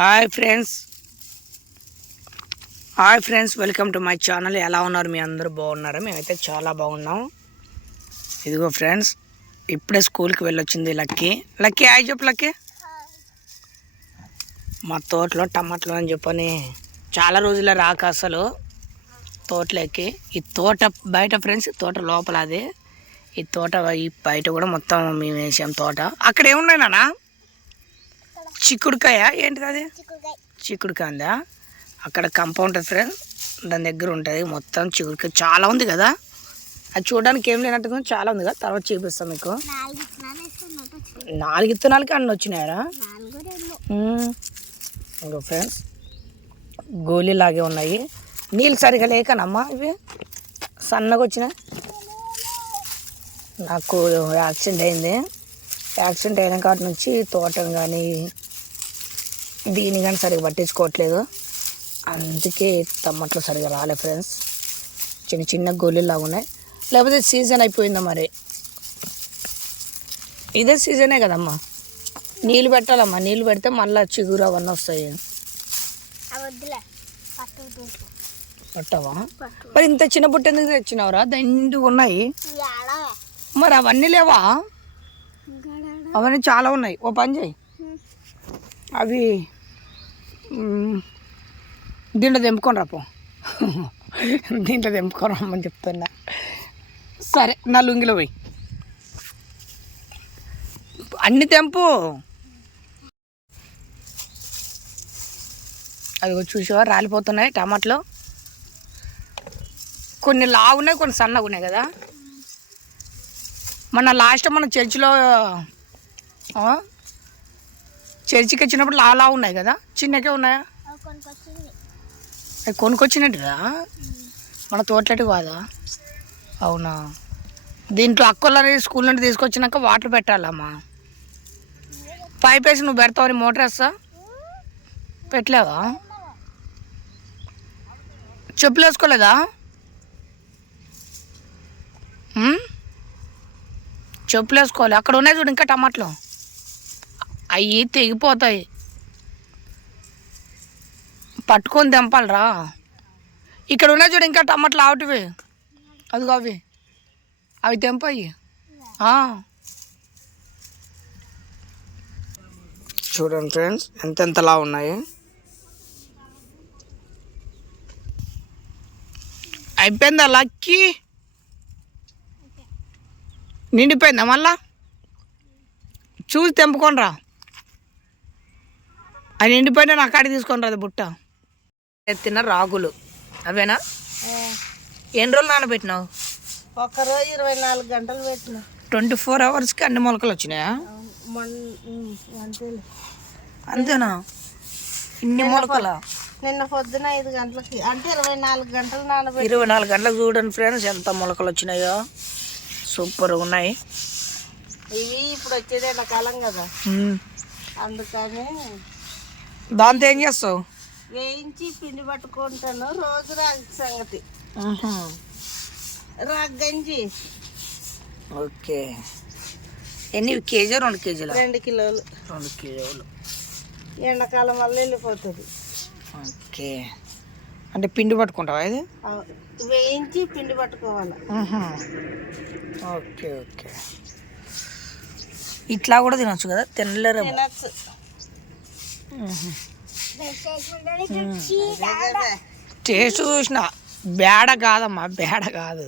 Hi friends welcome to my channel. ఎలా ఉన్నారు? మీ అందరూ బాగున్నారా? మేమైతే చాలా బాగున్నాం. ఇదిగో ఫ్రెండ్స్, ఇప్పుడే స్కూల్కి వెళ్ళొచ్చింది లక్కీ. హాయ్ చెప్పు లక్కీ. మా తోటలో టమాటాలు అని చెప్పని చాలా రోజులే రాక అసలు తోటలోకి. ఈ తోట బయట ఫ్రెండ్స్, తోట లోపల అది. ఈ తోట ఈ బయట కూడా మొత్తం మేము వేసాం తోట. అక్కడ ఏమున్నాయి నాన్న? చిక్కుడుకాయ ఏంటిది అది? చిక్కుడుకాయ ఉందా? అక్కడ కంపౌండ్ ఫ్రెండ్, దాని దగ్గర ఉంటుంది మొత్తం చిక్కుడుకాయ చాలా ఉంది కదా. అది చూడడానికి ఏం లేనట్టుగా చాలా ఉంది కదా. తర్వాత చూపిస్తాం మీకు. 4 విత్తనాలకి అన్నీ వచ్చినాయరా ఇంకో ఫ్రెండ్స్. గోళీలాగే ఉన్నాయి. నీళ్ళు సరిగా లేకనమ్మా ఇవి సన్నగా వచ్చినాయి. నాకు యాక్సిడెంట్ అయింది. యాక్సిడెంట్ అయిన కాటి నుంచి తోటను కానీ దీన్ని కానీ సరిగా పట్టించుకోవట్లేదు. అందుకే టమాటాలు సరిగా రాలే ఫ్రెండ్స్. చిన్న చిన్న గోళీలాగా ఉన్నాయి. లేకపోతే సీజన్ అయిపోయిందా మరి? ఇదే సీజనే కదమ్మా. నీళ్ళు పెట్టాలమ్మా. నీళ్ళు పెడితే మళ్ళీ చిగురు అవన్నీ వస్తాయి. పట్టవా? మరి ఇంత చిన్న బుట్ట ఎందుకు తెచ్చినావురా? దండుగా ఉన్నాయి. మరి అవన్నీ లేవా? అవన్నీ చాలా ఉన్నాయి. ఓ పని చేయి, అవి దీంట్లో తెంపుకొని రాపో. దీంట్లో తెంపుకొని రమ్మని చెప్తున్నా. సరే, నా లుంగిలో పోయి అన్ని తెంపు. అది చూసావా రాలిపోతున్నాయి టమాటాలు. కొన్ని లావున్నాయి, కొన్ని సన్నగా ఉన్నాయి కదా. లాస్ట్ మన చర్చికి వచ్చినప్పుడు లావు ఉన్నాయి కదా. చిన్నకే ఉన్నాయా? అవి కొనుక్కొచ్చినట్టుగా మన తోటలటి కాదా? అవునా? దీంట్లో అక్కలని స్కూల్ నుండి తీసుకొచ్చినాక వాటర్ పెట్టాలమ్మా. పైప్ వేసి నువ్వు పెడతావు. మోటార్ వేస్తా పెట్టలేవా? చెప్పులు వేసుకోలేదా? చెప్పులు వేసుకోవాలి. అక్కడ ఉన్నాయి చూడు ఇంకా టమాటాలు, అవి తెగిపోతాయి. పట్టుకొని తెంపాలరా. ఇక్కడ ఉన్నాయి చూడు ఇంకా టమాటాలు ఆవిటివి. అదిగో అవి తెంపాయి. చూడండి ఫ్రెండ్స్, ఎంతలా ఉన్నాయి. అయిపోయిందా లక్కీ? నిండిపోయిందా? మళ్ళా చూసి తెంపుకొని రా. అది నిండిపోయినా నా కాడికి తీసుకొని రాదు బుట్ట. ఎత్తిన రాగులు అవేనా? ఎన్ని రోజులు నానబెట్టినావు? ఒకరోజు 24 గంటలు పెట్టిన. 24 అవర్స్కి అన్ని మొలకలు వచ్చినాయా? అంతేనా? ఇన్ని మొలకల? నిన్న పొద్దున 5 గంటలకి, అంటే 24 గంటలు నానబెట్టి. 24 గంటలకు చూడండి ఫ్రెండ్స్ ఎంత మొలకలు వచ్చినాయో. సూపర్గా ఉన్నాయి. ఇవి ఇప్పుడు వచ్చేది ఎండాకాలం కదా, అందుకని దాంతో ఏం చేస్తావు? వేయించి పిండి పట్టుకుంటాను. రోజు రాగి సంగతి, రాగి గంజి. ఓకే. ఎన్ని కేజీ? 2 కేజీలు? 2 కిలోలు. 2 కిలోలు. ఎండాకాలం వల్ల వెళ్ళిపోతుంది. ఓకే. అంటే పిండి పట్టుకుంటావా? ఇది వేయించి పిండి పట్టుకోవాలి. ఓకే. ఇట్లా కూడా తినొచ్చు కదా? తినలేరు. తినచ్చు. టేస్ట్ చూసిన బేడ కాదమ్మా, బేడ కాదు.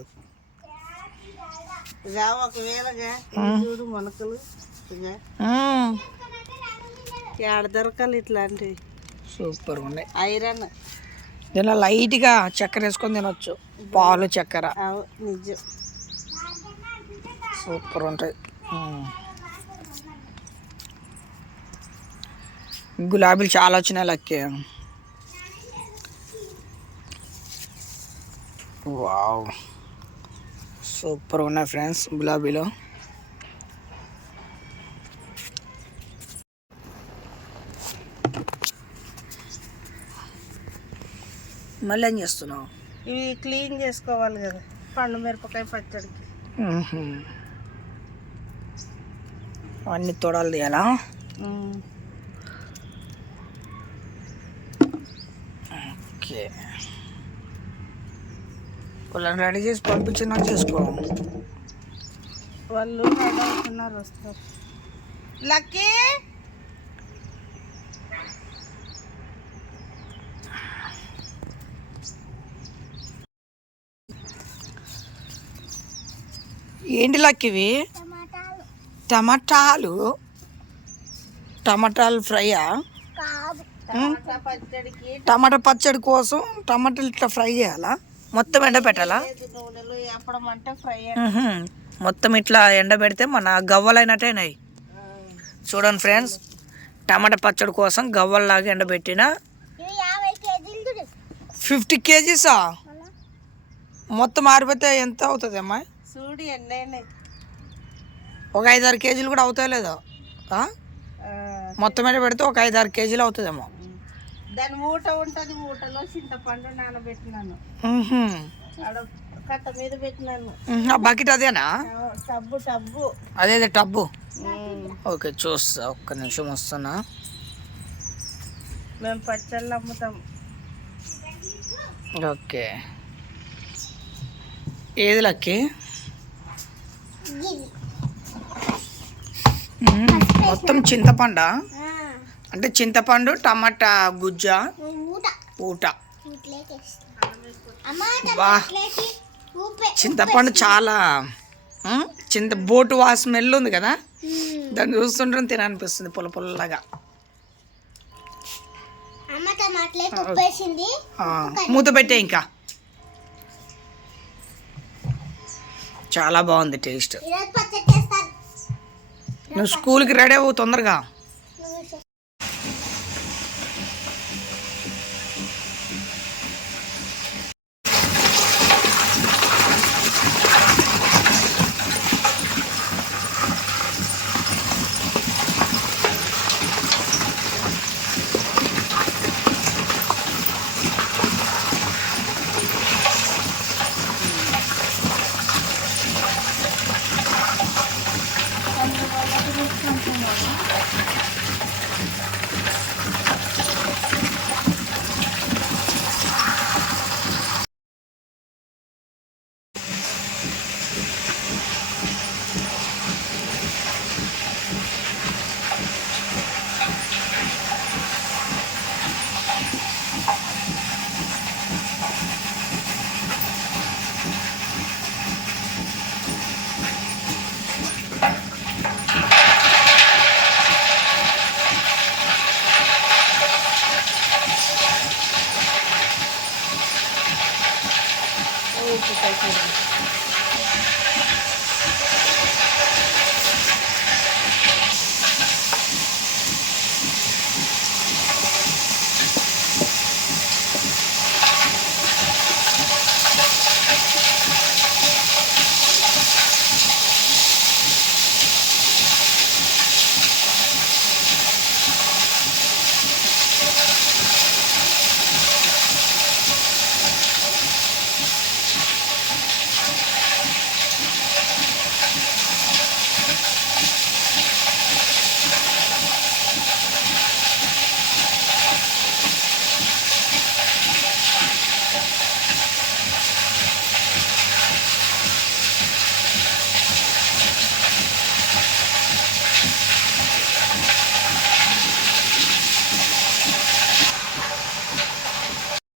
ఒకవేళగా చూడు మొలకలు ఏడ దొరకాలి ఇట్లాంటివి. సూపర్ ఉన్నాయి. ఐరన్. దీనిలో లైట్గా చక్కెర వేసుకొని తినొచ్చు. పాలు చక్కెర. నిజం, సూపర్ ఉంటుంది. గులాబీలు చాలా వచ్చినాయి లక్కీ. వావ్, సూపర్ ఉన్నాయి ఫ్రెండ్స్ గులాబీలు. మళ్ళీ ఏం చేస్తున్నావు? ఇవి క్లీన్ చేసుకోవాలి కదా, పండు మిరపకాయ పచ్చడికి. అన్ని తొడాలు తీయాలా? ఓకే, వాళ్ళని రెడీ చేసి పంపించినా చేసుకో. వాళ్ళు రెడీ అవుతున్నారు, వస్తారు. లక్కీ ఏంటి లక్కివి? టమాటాలు. టమాటాలు ఫ్రైయా? టమాటా పచ్చడికి టమాటా పచ్చడి కోసం టమాటాలు ఇట్లా ఫ్రై చేయాలా? మొత్తం ఎండ పెట్టాలా? నూనెలు వేపడం అంటే ఫ్రై. మొత్తం ఇట్లా ఎండ పెడితే మన గవ్వలైనట్టేనాయి. చూడండి ఫ్రెండ్స్, టమాటా పచ్చడి కోసం గవ్వల్లాగా ఎండబెట్టిన 50 కేజీసా? మొత్తం ఆరిపోతే ఎంత అవుతుంది అమ్మా? చూడు ఎన్నైనా ఒక 5-6 కేజీలు కూడా అవుతాయి లేదో? మొత్తం ఎండ పెడితే ఒక 5-6 కేజీలు అవుతుందేమో. దాని మూట ఉంటుంది, మూటలో చింతపండు నానబెట్టినాను, ఆడ కట్ట మీద పెట్టినాను. ఆ బకెట్ అదేనా? టబ్బు టబ్బు అదే టబ్బు. ఓకే, చూస్తా, ఒక్క నిమిషం వస్తున్నా. మేము పచ్చళ్ళు అమ్ముతాం. ఓకే, ఏది లక్కి? మొత్తం చింతపండా? అంటే చింతపండు, టమాటా గుజ్జ, ఊట. వా, చింతపండు చాలా బోటు స్మెల్ ఉంది కదా, దాన్ని చూస్తుంటే తిననిపిస్తుంది పుల్ల పుల్లగా. మూత పెట్టే ఇంకా. చాలా బాగుంది టేస్ట్. నువ్వు స్కూల్కి రెడీ అవ్వు తొందరగా.